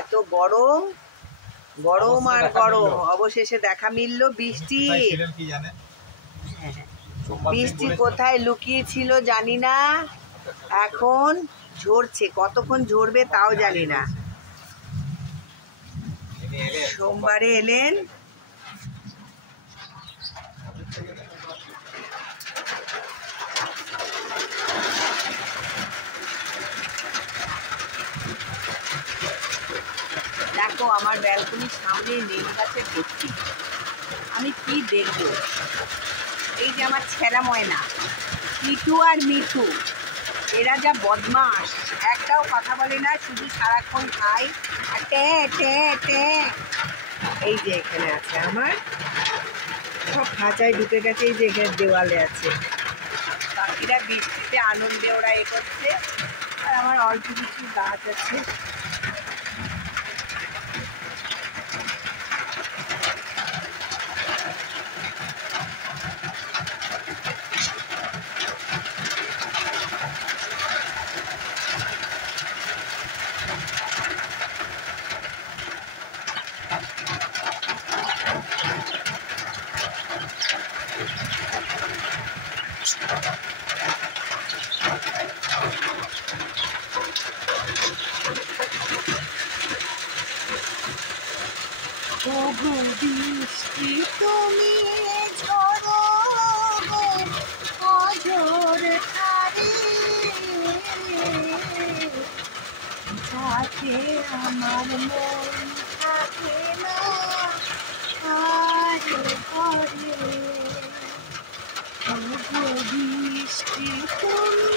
এত গরম, গরম আর গরম, অবশেষে দেখা মিললো। বৃষ্টি, বৃষ্টি কোথায় লুকিয়ে ছিল জানি না, এখন ঝরছে। কতক্ষণ ঝরবে তাও জানি না। সোমবারে এলেন, দেখো আমার ব্যালকনির সামনে নিম গাছের ভর্তি। আমি কি দেখবো? এই যে আমার ছেঁড়া ময়না মিঠু আর মিঠু, এরা যা বদমাস, একটাও কথা বলে না, শুধু সারাক্ষণ খায় আর টে টে টে। এই যে এখানে আছে আমার, সব খাঁচায় ঢুকে গেছে। এই যে এখানে দেওয়ালে আছে। পাখিরা বৃষ্টিতে আনন্দে ওরা এ করছে, আর আমার অল্প কিছু গাছ আছে। বৃষ্টি তুমি ঝরো অঝোর ধারে, যাতে আমার মন থাকে না আর ঘরে। বৃষ্টি তুমি